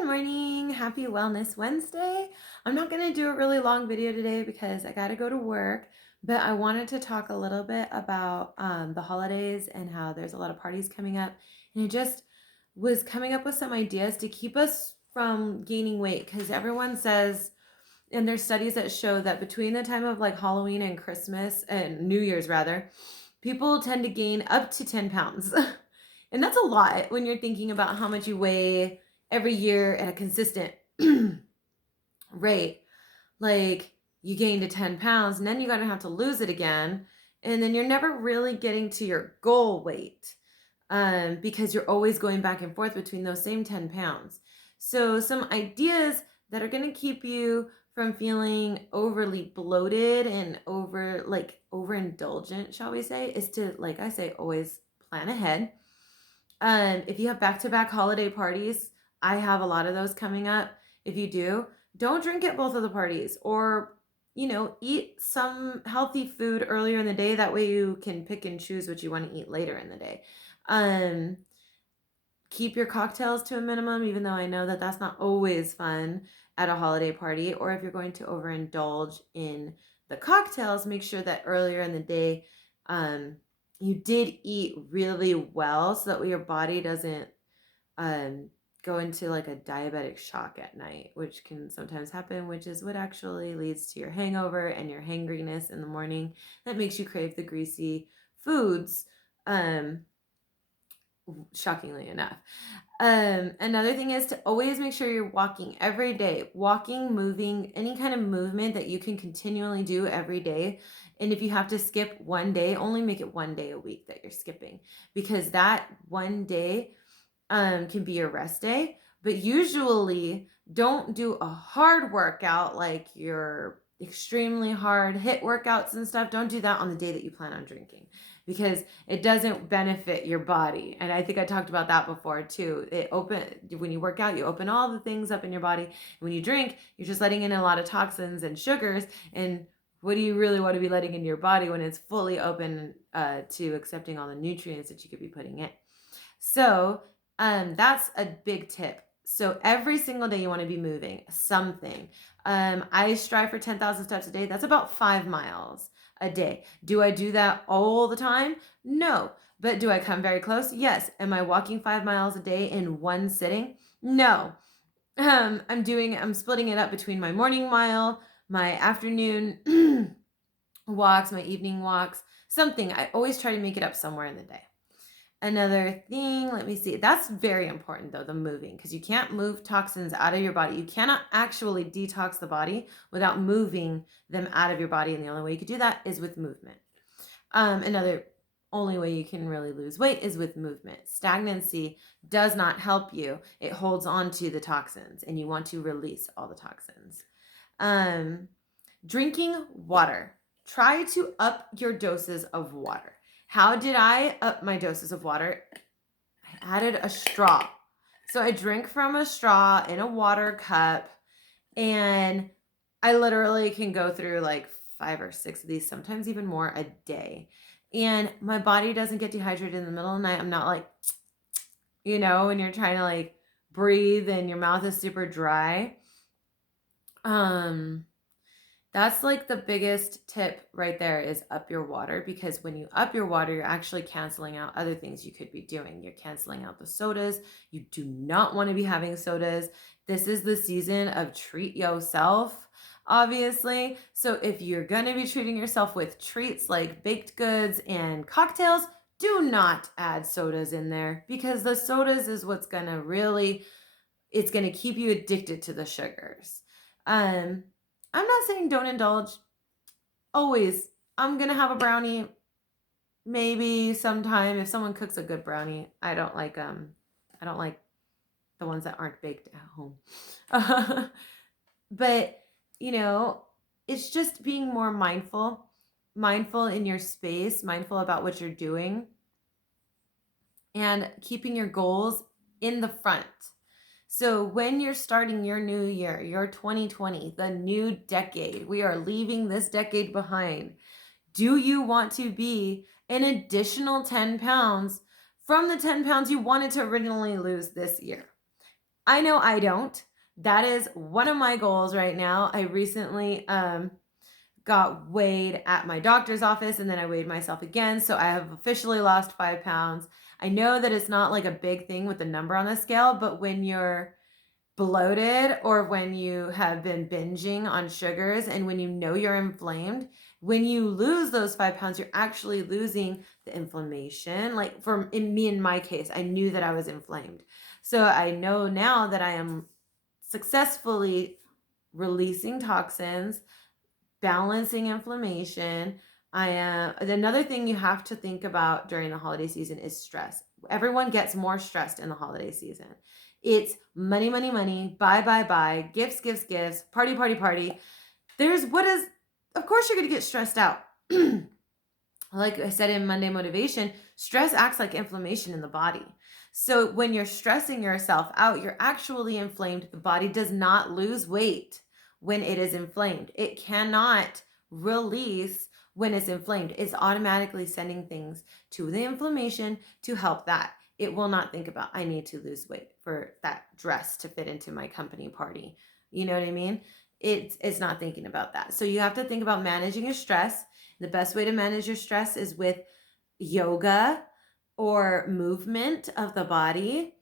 Good morning. Happy Wellness Wednesday. I'm not going to do a really long video today because I got to go to work, but I wanted to talk a little bit about the holidays and how there's a lot of parties coming up. And I just was coming up with some ideas to keep us from gaining weight because everyone says, and there's studies that show that between the time of like Halloween and Christmas and New Year's rather, people tend to gain up to 10 pounds. And that's a lot when you're thinking about how much you weigh every year at a consistent rate. Like you gained to 10 pounds and then you're going to have to lose it again. And then you're never really getting to your goal weight because you're always going back and forth between those same 10 pounds. So some ideas that are going to keep you from feeling overly bloated and overindulgent, shall we say, is to, like I say, always plan ahead. If you have back-to-back holiday parties, I have a lot of those coming up. If you do, don't drink at both of the parties, or eat some healthy food earlier in the day. That way you can pick and choose what you want to eat later in the day. Keep your cocktails to a minimum, even though I know that that's not always fun at a holiday party. Or if you're going to overindulge in the cocktails, make sure that earlier in the day, you did eat really well so that way your body doesn't go into like a diabetic shock at night, which can sometimes happen, which is what actually leads to your hangover and your hangriness in the morning that makes you crave the greasy foods, shockingly enough. Another thing is to always make sure you're walking every day. Walking, moving, any kind of movement that you can continually do every day. And if you have to skip one day, only make it one day a week that you're skipping, because that one day can be your rest day. But usually don't do a hard workout like your extremely hard HIIT workouts and stuff. Don't do that on the day that you plan on drinking, because it doesn't benefit your body. And I think I talked about that before too. When you work out, you open all the things up in your body. When you drink, you're just letting in a lot of toxins and sugars. And what do you really want to be letting into your body when it's fully open to accepting all the nutrients that you could be putting in? So that's a big tip. So every single day you want to be moving something. I strive for 10,000 steps a day. That's about 5 miles a day. Do I do that all the time? No. But do I come very close? Yes. Am I walking 5 miles a day in one sitting? No. I'm splitting it up between my morning mile, my afternoon walks, my evening walks, something. I always try to make it up somewhere in the day. Another thing, let me see. That's very important though, the moving, because you can't move toxins out of your body. You cannot actually detox the body without moving them out of your body. And the only way you could do that is with movement. Another only way you can really lose weight is with movement. Stagnancy does not help you. It holds on to the toxins and you want to release all the toxins. Drinking water. Try to up your doses of water. How did I up my doses of water? I added a straw. So I drink from a straw in a water cup, and I literally can go through like 5 or 6 of these, sometimes even more a day. And my body doesn't get dehydrated in the middle of the night. I'm not like, when you're trying to like breathe and your mouth is super dry. That's like the biggest tip right there, is up your water, because when you up your water, you're actually canceling out other things you could be doing. You're canceling out the sodas. You do not want to be having sodas. This is the season of treat yourself, obviously. So if you're going to be treating yourself with treats like baked goods and cocktails, do not add sodas in there, because the sodas is what's going to it's going to keep you addicted to the sugars. I'm not saying don't indulge. Always, I'm going to have a brownie maybe sometime if someone cooks a good brownie. I don't like the ones that aren't baked at home. But, it's just being more mindful in your space, mindful about what you're doing, and keeping your goals in the front. So when you're starting your new year, your 2020, the new decade, we are leaving this decade behind. Do you want to be an additional 10 pounds from the 10 pounds you wanted to originally lose this year? I know I don't. That is one of my goals right now. I recently got weighed at my doctor's office and then I weighed myself again. So I have officially lost 5 pounds. I know that it's not like a big thing with the number on the scale, but when you're bloated or when you have been binging on sugars and when you know you're inflamed, when you lose those 5 pounds, you're actually losing the inflammation. Like in my case, I knew that I was inflamed. So I know now that I am successfully releasing toxins, balancing inflammation. I am another thing you have to think about during the holiday season is stress. Everyone gets more stressed in the holiday season. It's money, money, money, buy, buy, buy, gifts, gifts, gifts, party, party, party. Of course, you're going to get stressed out. Like I said in Monday Motivation, stress acts like inflammation in the body. So when you're stressing yourself out, you're actually inflamed. The body does not lose weight when it is inflamed. It cannot release when it's inflamed. It's automatically sending things to the inflammation to help that. It will not think about, I need to lose weight for that dress to fit into my company party. You know what I mean? It's not thinking about that. So you have to think about managing your stress. The best way to manage your stress is with yoga or movement of the body,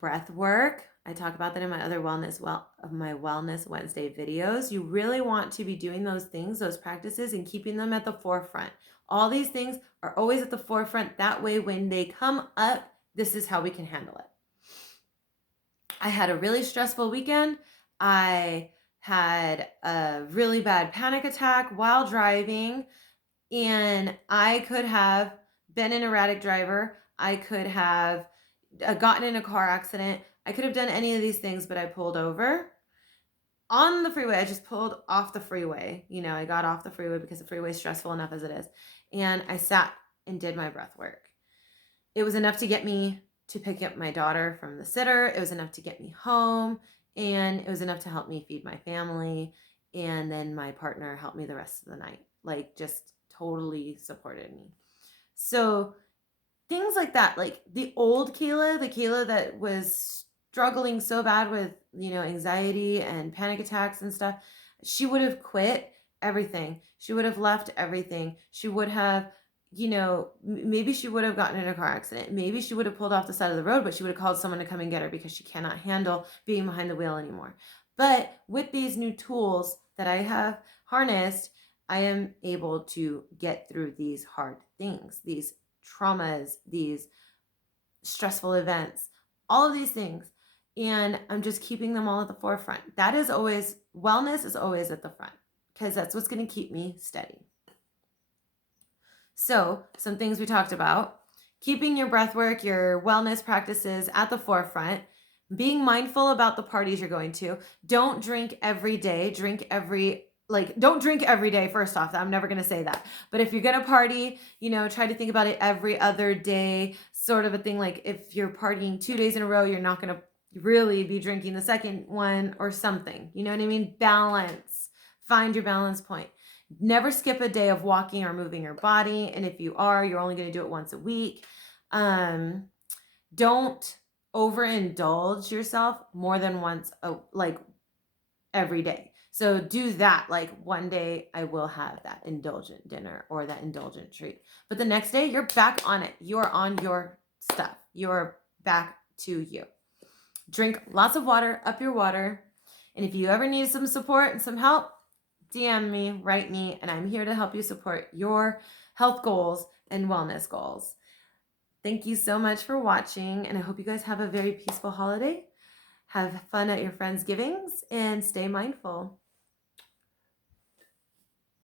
breath work. I talk about that in my other Wellness Wednesday videos. You really want to be doing those things, those practices, and keeping them at the forefront. All these things are always at the forefront. That way, when they come up, this is how we can handle it. I had a really stressful weekend. I had a really bad panic attack while driving, and I could have been an erratic driver. I could have gotten in a car accident. I could have done any of these things, but I pulled over on the freeway. I just pulled off the freeway. I got off the freeway because the freeway is stressful enough as it is. And I sat and did my breath work. It was enough to get me to pick up my daughter from the sitter. It was enough to get me home. And it was enough to help me feed my family. And then my partner helped me the rest of the night. Like, just totally supported me. So things like that, like the old Kayla, the Kayla that was struggling so bad with, anxiety and panic attacks and stuff, she would have quit everything. She would have left everything. She would have, maybe she would have gotten in a car accident. Maybe she would have pulled off the side of the road, but she would have called someone to come and get her because she cannot handle being behind the wheel anymore. But with these new tools that I have harnessed, I am able to get through these hard things, these traumas, these stressful events, all of these things. And I'm just keeping them all at the forefront. Wellness is always at the front because that's what's going to keep me steady. So some things we talked about: keeping your breath work, your wellness practices at the forefront, being mindful about the parties you're going to. Don't drink every day. Don't drink every day. First off, I'm never going to say that. But if you're going to party, try to think about it every other day, sort of a thing. Like if you're partying 2 days in a row, you're not going to really be drinking the second one or something. You know what I mean? Balance. Find your balance point. Never skip a day of walking or moving your body. And if you are, you're only going to do it once a week. Don't overindulge yourself more than once, every day. So do that. Like one day I will have that indulgent dinner or that indulgent treat. But the next day you're back on it. You're on your stuff. You're back to you. Drink lots of water, up your water. And if you ever need some support and some help, DM me, write me, and I'm here to help you support your health goals and wellness goals. Thank you so much for watching, and I hope you guys have a very peaceful holiday. Have fun at your Friendsgivings and stay mindful.